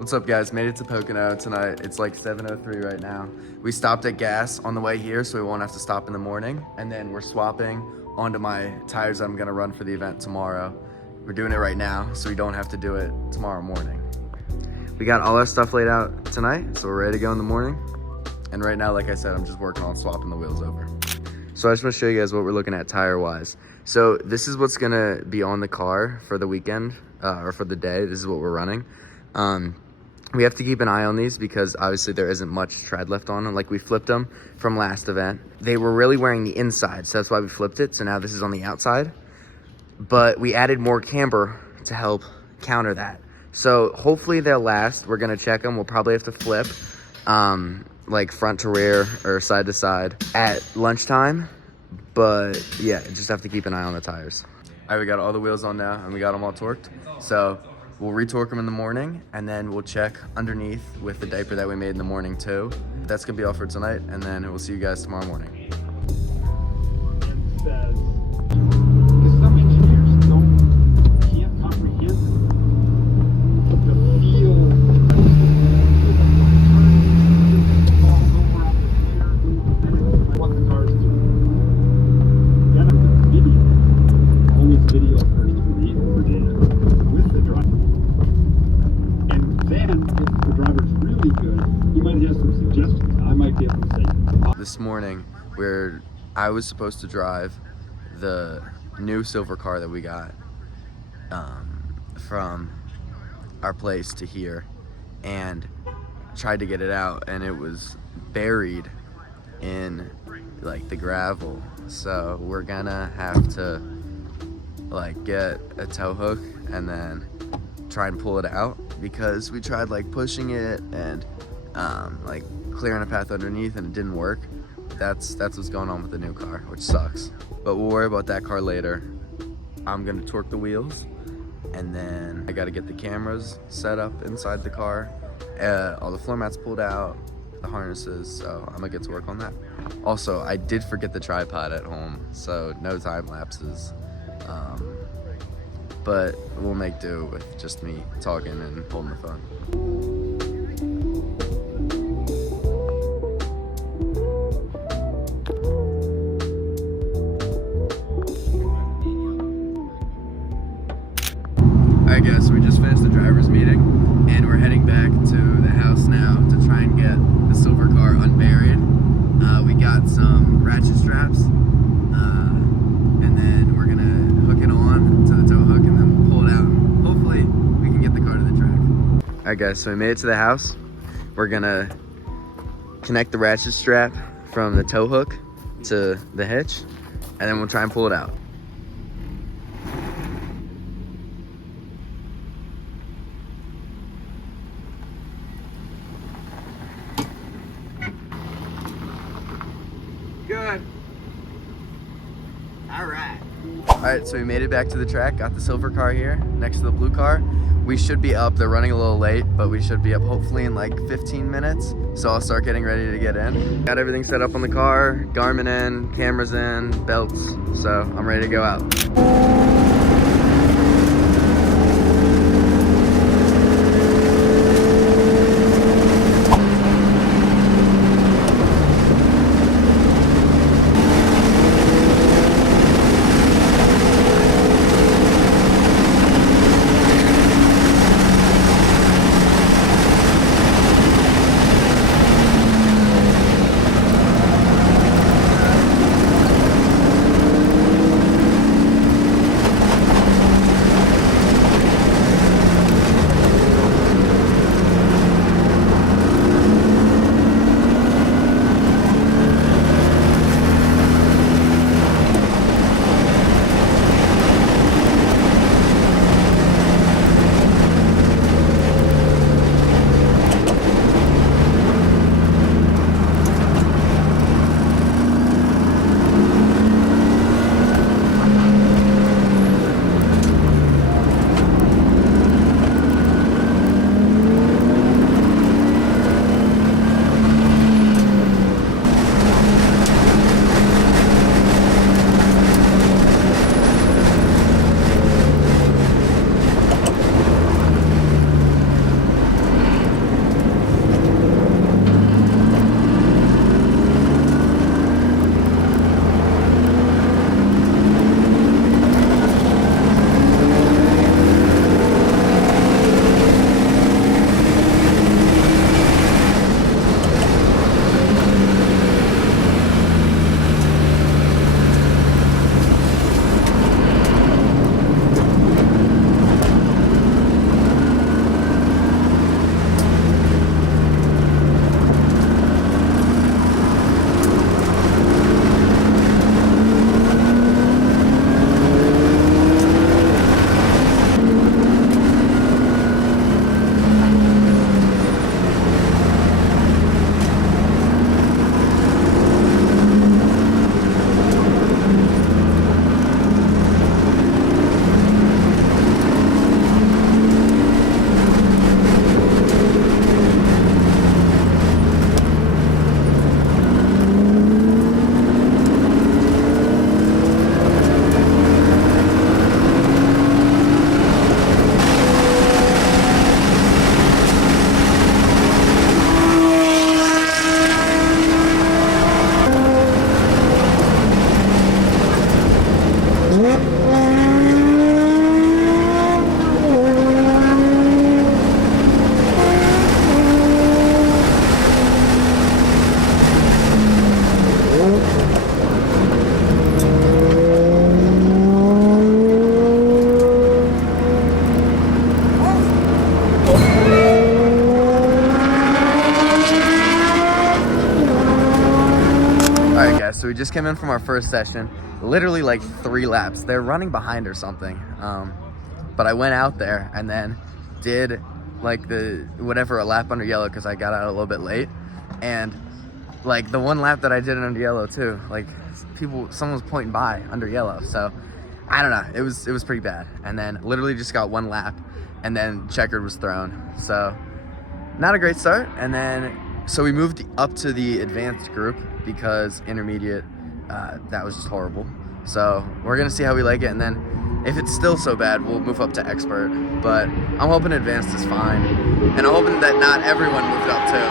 What's up, guys? Made it to Pocono tonight. It's like 7:03 right now. We stopped at gas on the way here so we won't have to stop in the morning. And then we're swapping onto my tires that I'm gonna run for the event tomorrow. We're doing it right now so we don't have to do it tomorrow morning. We got all our stuff laid out tonight, so we're ready to go in the morning. And right now, like I said, I'm just working on swapping the wheels over. So I just want to show you guys what we're looking at tire-wise. So this is what's gonna be on the car for the weekend, or for the day. This is what we're running. We have to keep an eye on these because obviously there isn't much tread left on them. Like, we flipped them from last event. They were really wearing the inside, so that's why we flipped it. So now this is on the outside. But we added more camber to help counter that. So hopefully they'll last. We're gonna check them. We'll probably have to flip like front to rear or side to side at lunchtime. But yeah, just have to keep an eye on the tires. All right, we got all the wheels on now and we got them all torqued. So we'll retorque them in the morning, and then we'll check underneath with the diaper that we made in the morning too. That's gonna be all for tonight, and then we'll see you guys tomorrow morning. It says, because some engineers can't comprehend the feel what the cars do. Then the video, always video first for data with the driver. Then, if the driver's really good, he might have some suggestions. I might be able to say. This morning, I was supposed to drive the new silver car that we got from our place to here, and tried to get it out, and it was buried in like the gravel. So we're gonna have to like get a tow hook and then try and pull it out, because we tried like pushing it and like clearing a path underneath and it didn't work. That's what's going on with the new car, which sucks. But we'll worry about that car later. I'm gonna torque the wheels, and then I gotta get the cameras set up inside the car. All the floor mats pulled out, the harnesses, so I'm gonna get to work on that. Also, I did forget the tripod at home, so no time lapses. But we'll make do with just me talking and holding the phone. Alright guys, so we just finished the driver's meeting and we're heading back to the house now to try and get the silver car unburied. We got some ratchet straps, and then we're gonna hook it on to the tow hook and then we'll pull it out and hopefully we can get the car to the track. Alright guys, so we made it to the house. We're gonna connect the ratchet strap from the tow hook to the hitch, and then we'll try and pull it out. Good. All right. All right, so we made it back to the track, got the silver car here next to the blue car. We should be up. They're running a little late, but we should be up hopefully in like 15 minutes. So I'll start getting ready to get in. Got everything set up on the car, Garmin in, cameras in, belts. So I'm ready to go out. we just came in from our first session, literally like 3 laps. They're running behind or something. But I went out there and then did like a lap under yellow because I got out a little bit late. And like the 1 lap that I did under yellow too, like someone was pointing by under yellow. So I don't know, it was pretty bad. And then literally just got 1 lap and then checkered was thrown. So not a great start. And then, so we moved up to the advanced group because intermediate, that was just horrible. So we're gonna see how we like it, and then if it's still so bad, we'll move up to expert. But I'm hoping advanced is fine, and I'm hoping that not everyone moved up too.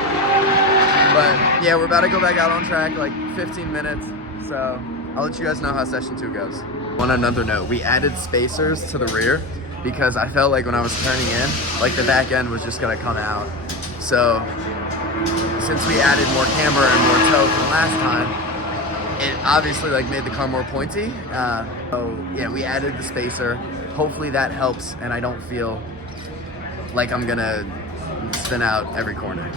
But yeah, we're about to go back out on track, like 15 minutes. So I'll let you guys know how session 2 goes. On another note, we added spacers to the rear because I felt like when I was turning in, like the back end was just gonna come out. So since we added more camber and more toe from last time, it obviously like made the car more pointy. So yeah, we added the spacer. Hopefully that helps and I don't feel like I'm gonna spin out every corner.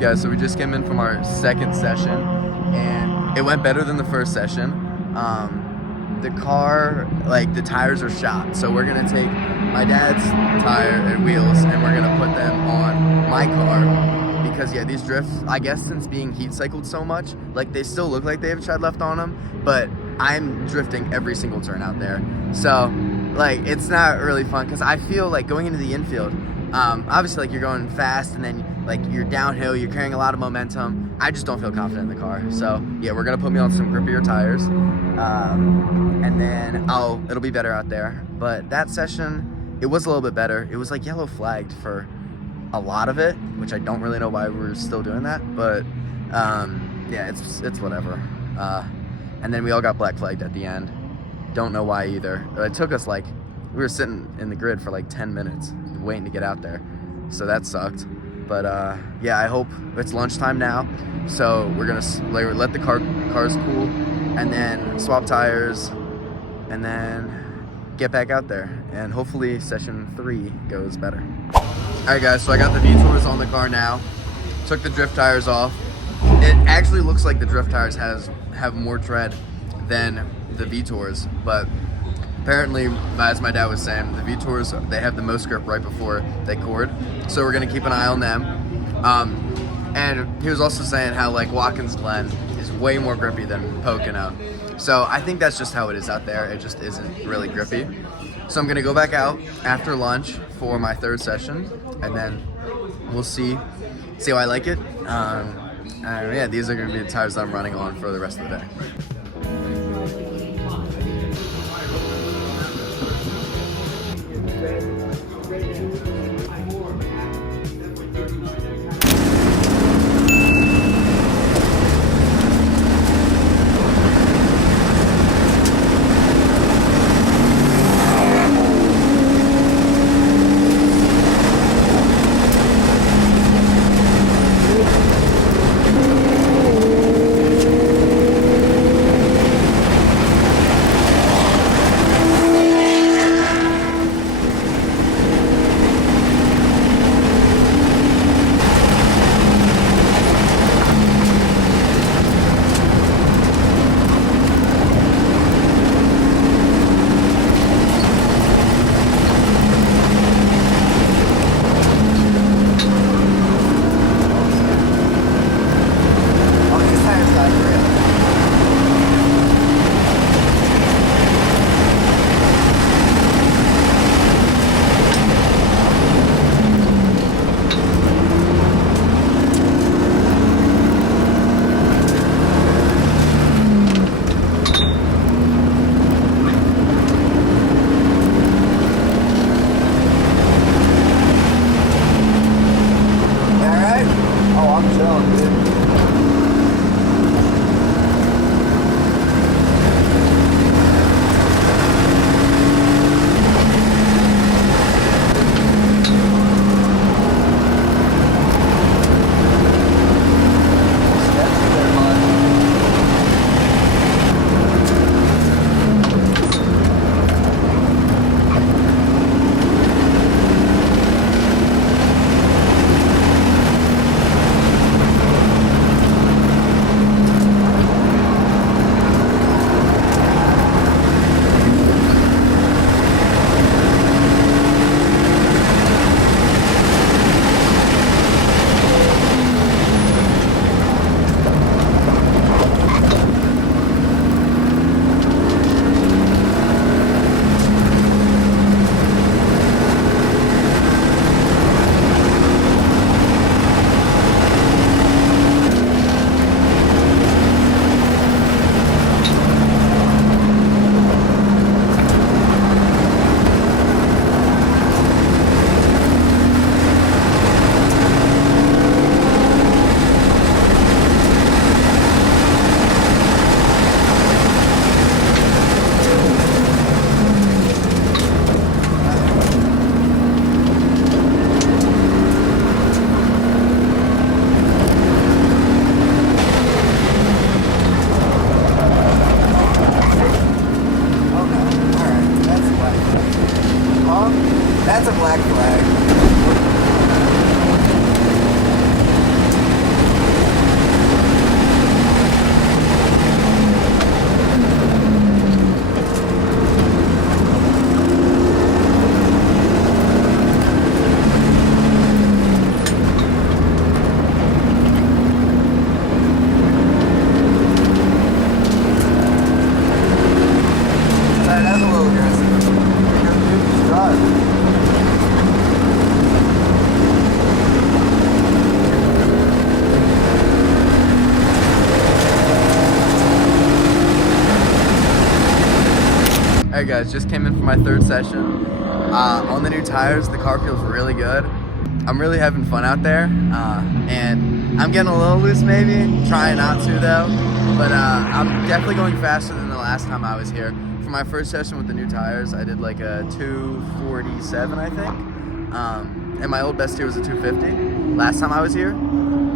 guys, so we just came in from our second session, and it went better than the first session. The car, like the tires are shot, so we're gonna take my dad's tire and wheels and we're gonna put them on my car, because yeah, these drifts, I guess since being heat cycled so much, like they still look like they have tread left on them, but I'm drifting every single turn out there, so like it's not really fun, because I feel like going into the infield, obviously like you're going fast and then like you're downhill, you're carrying a lot of momentum. I just don't feel confident in the car. So yeah, we're gonna put me on some grippier tires, and then it'll be better out there. But that session, it was a little bit better. It was like yellow flagged for a lot of it, which I don't really know why we're still doing that, but yeah, it's whatever. And then we all got black flagged at the end. Don't know why either. It took us like, we were sitting in the grid for like 10 minutes waiting to get out there, so that sucked. But yeah, I hope it's lunchtime now, so we're gonna let the cars cool, and then swap tires, and then get back out there, and hopefully session 3 goes better. All right, guys, so I got the V-Tours on the car now. Took the drift tires off. It actually looks like the drift tires have more tread than the V-Tours, but apparently, as my dad was saying, the V-Tours, they have the most grip right before they cord, so we're gonna keep an eye on them. And he was also saying how like Watkins Glen is way more grippy than Pocono, so I think that's just how it is out there. It just isn't really grippy. So I'm gonna go back out after lunch for my 3rd session, and then we'll see how I like it. Yeah, these are gonna be the tires that I'm running on for the rest of the day. That's a black flag. That's a little aggressive. Just drive. Alright guys, just came in for my third session. On the new tires, the car feels really good. I'm really having fun out there, and I'm getting a little loose maybe, trying not to though, but I'm definitely going faster than the last time I was here. For my first session with the new tires, I did like a 247, I think, and my old best here was a 250 last time I was here.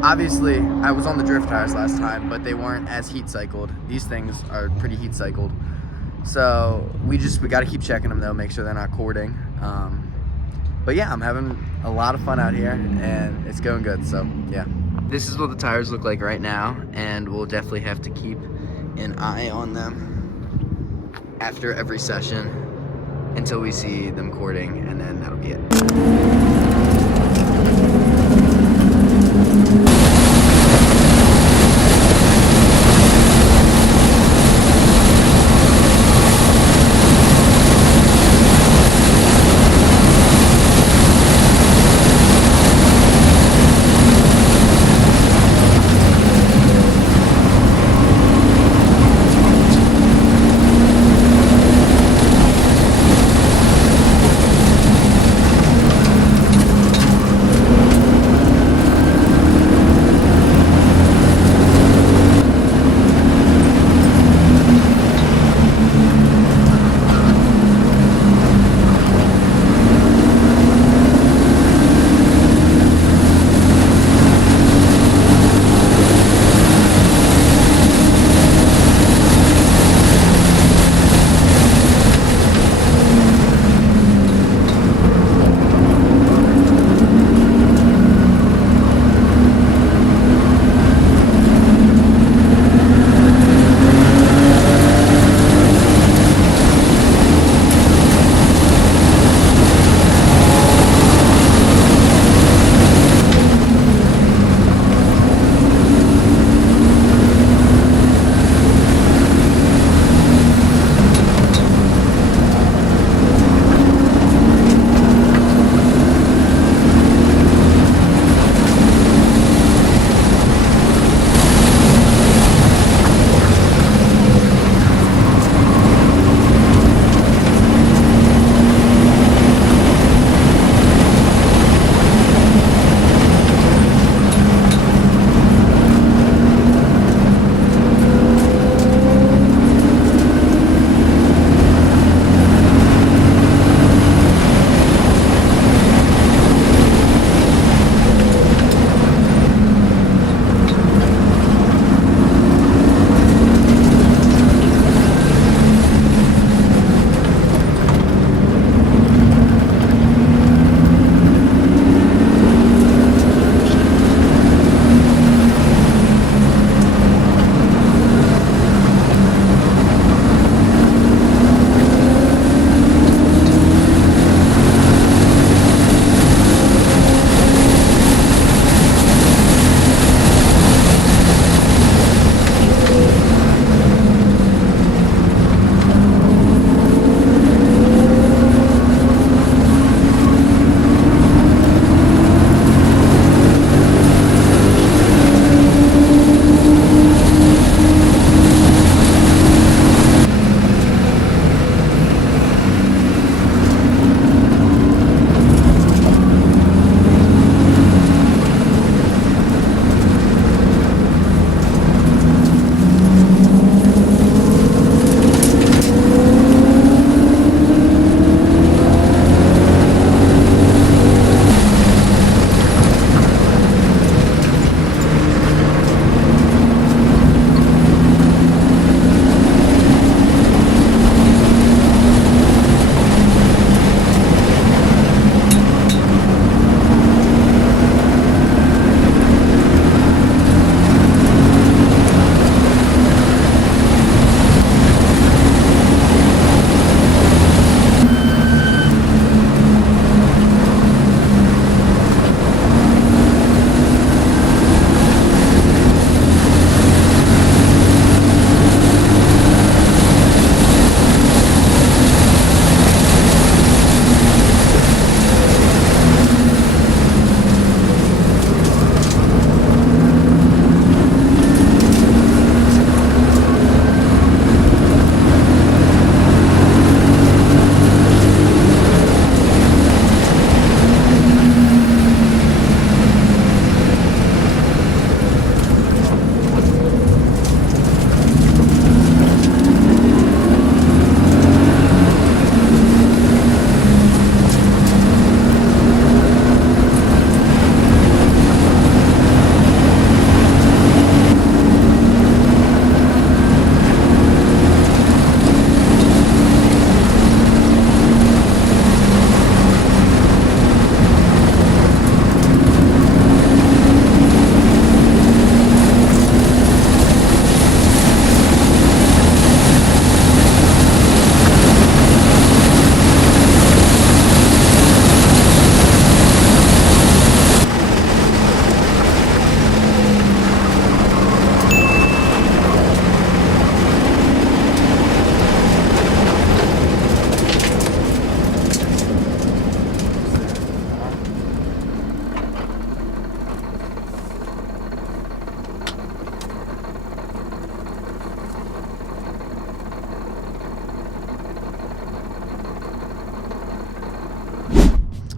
Obviously, I was on the drift tires last time, but they weren't as heat cycled. These things are pretty heat cycled. So we got to keep checking them though, make sure they're not cording. But yeah, I'm having a lot of fun out here and it's going good, so yeah. This is what the tires look like right now, and we'll definitely have to keep an eye on them after every session until we see them cording, and then that'll be it.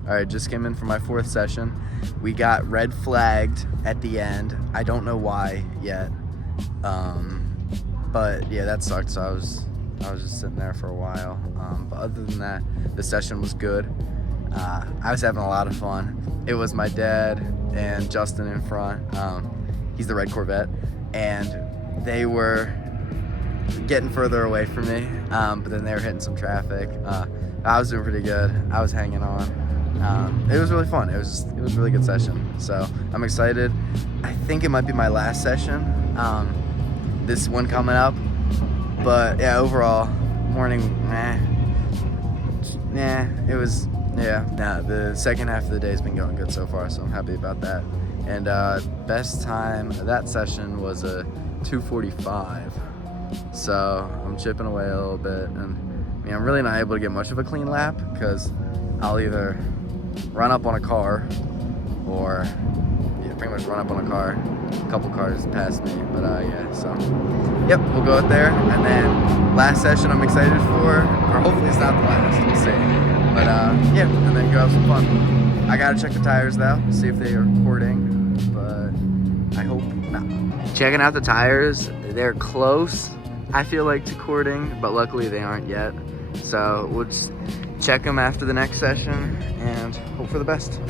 All right, just came in for my 4th session. We got red flagged at the end. I don't know why yet. But yeah, that sucked. So I was just sitting there for a while. But other than that, the session was good. I was having a lot of fun. It was my dad and Justin in front. He's the red Corvette, and they were getting further away from me. But then they were hitting some traffic. I was doing pretty good. I was hanging on. It was really fun. It was a really good session. So I'm excited. I think it might be my last session. This one coming up. But yeah, overall, morning, the second half of the day has been going good so far, so I'm happy about that. And best time of that session was a 2:45. So I'm chipping away a little bit, and I mean, I'm really not able to get much of a clean lap because I'll either run up on a car or pretty much run up on a car. A couple cars past me, but yeah, so yep, we'll go out there, and then last session I'm excited for, or hopefully it's not the last, we'll see. But yeah, and then go have some fun. I gotta check the tires though, see if they are cording, but I hope not. Checking out the tires, they're close, I feel like, to cording, but luckily they aren't yet. So we'll just check them after the next session and hope for the best.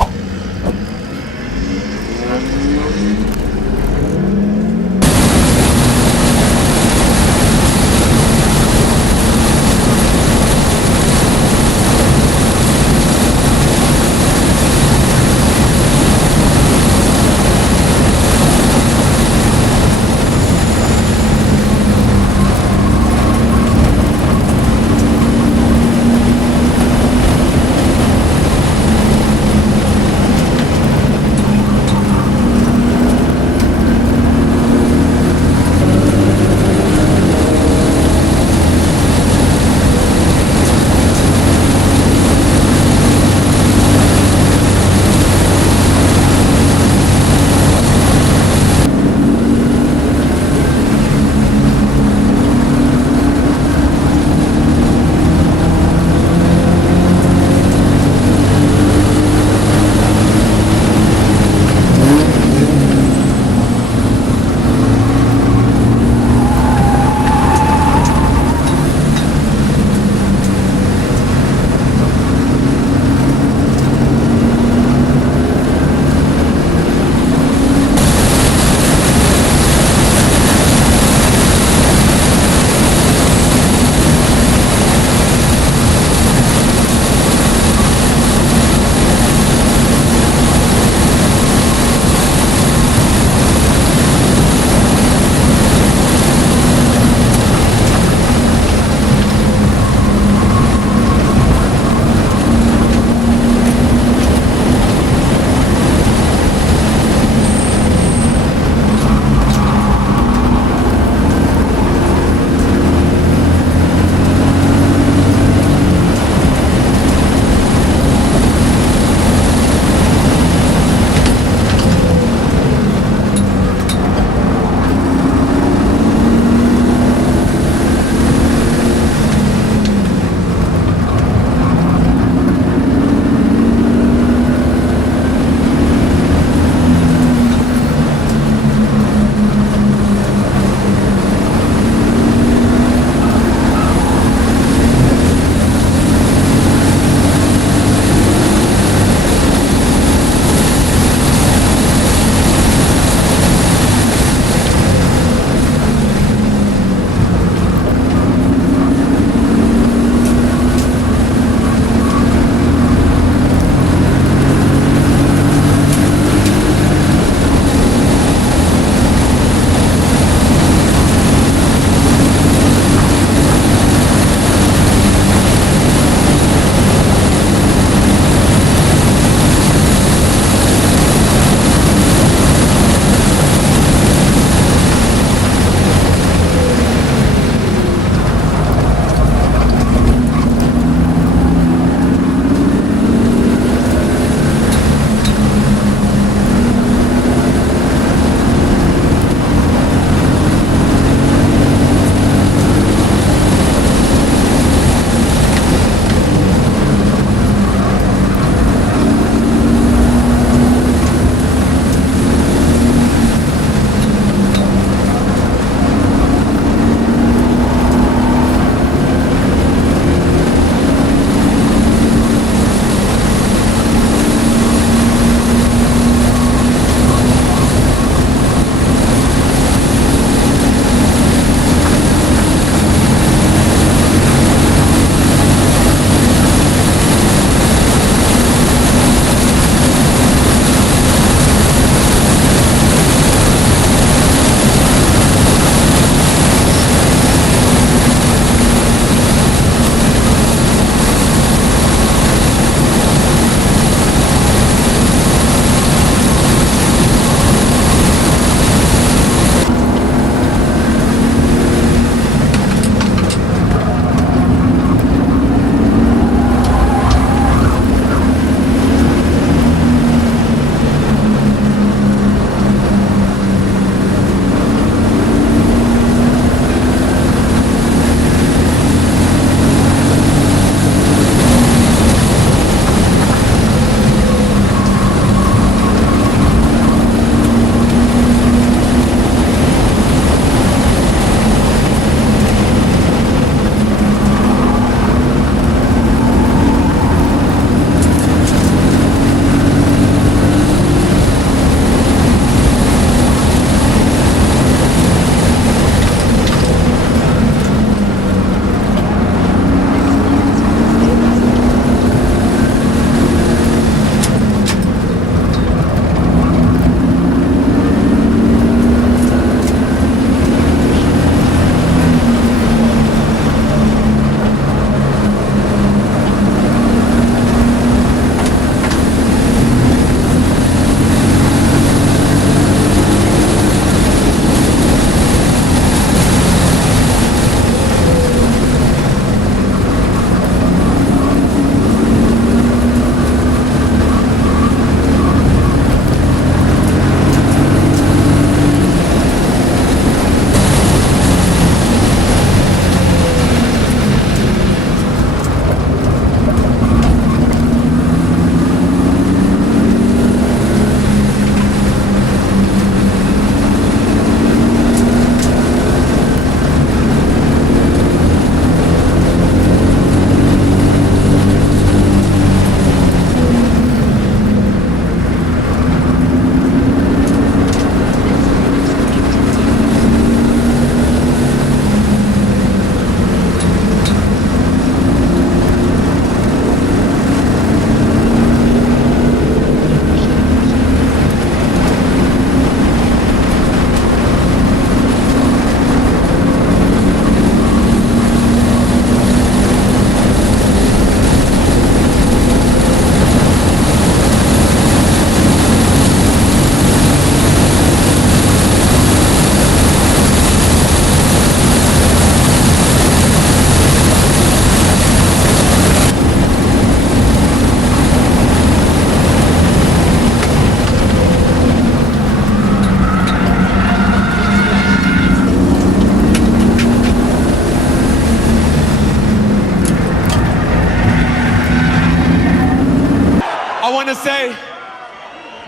want to say,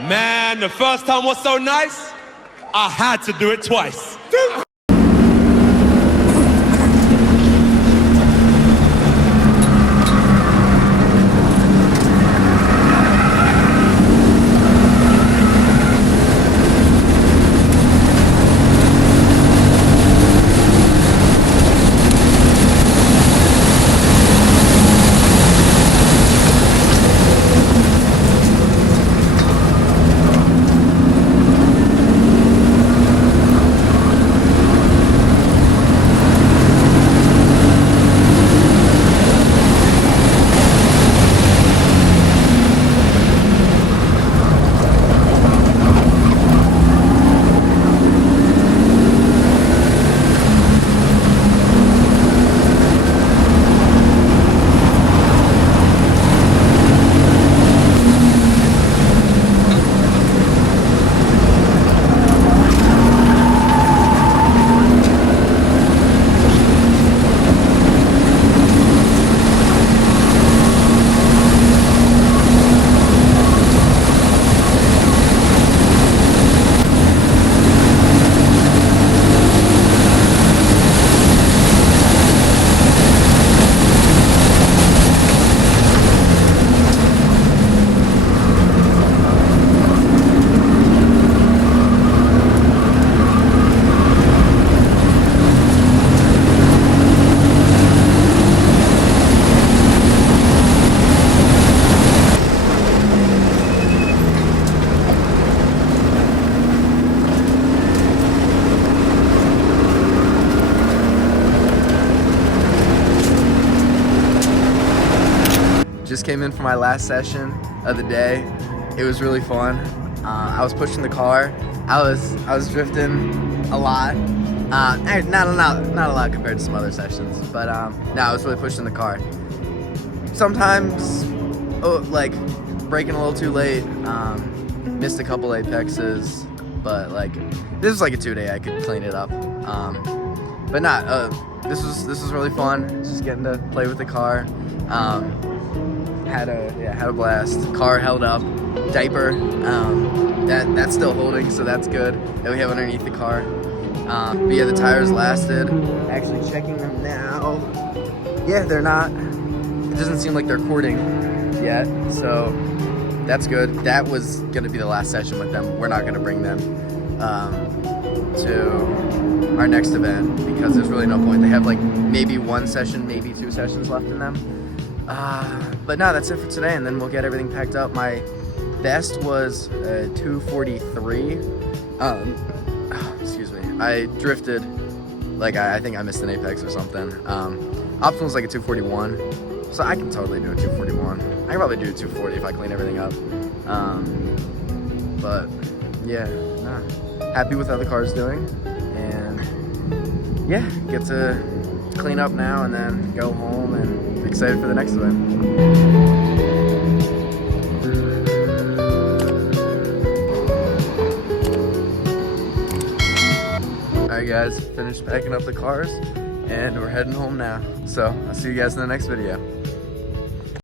man, the first time was so nice, I had to do it twice. Just came in for my last session of the day. It was really fun. I was pushing the car. I was drifting a lot. Not a lot compared to some other sessions, but no, I was really pushing the car. Sometimes, like braking a little too late. Missed a couple apexes, but like this was like a 2-day. I could clean it up. But not. This was really fun. Just getting to play with the car. Had a blast. Car held up. Diaper, that's still holding, so that's good that we have underneath the car. But yeah, the tires lasted. Actually checking them now. Yeah, they're not. It doesn't seem like they're cording yet, so that's good. That was gonna be the last session with them. We're not gonna bring them to our next event because there's really no point. They have like maybe one session, maybe 2 sessions left in them. But no, that's it for today, and then we'll get everything packed up. My best was 243. Excuse me. I drifted, like I think I missed an apex or something. Optimal was like a 241, so I can totally do a 241. I can probably do a 240 if I clean everything up. But yeah, nah. Happy with how the car's doing, and yeah, get to clean up now and then go home and be excited for the next event. Alright guys, finished packing up the cars and we're heading home now. So I'll see you guys in the next video.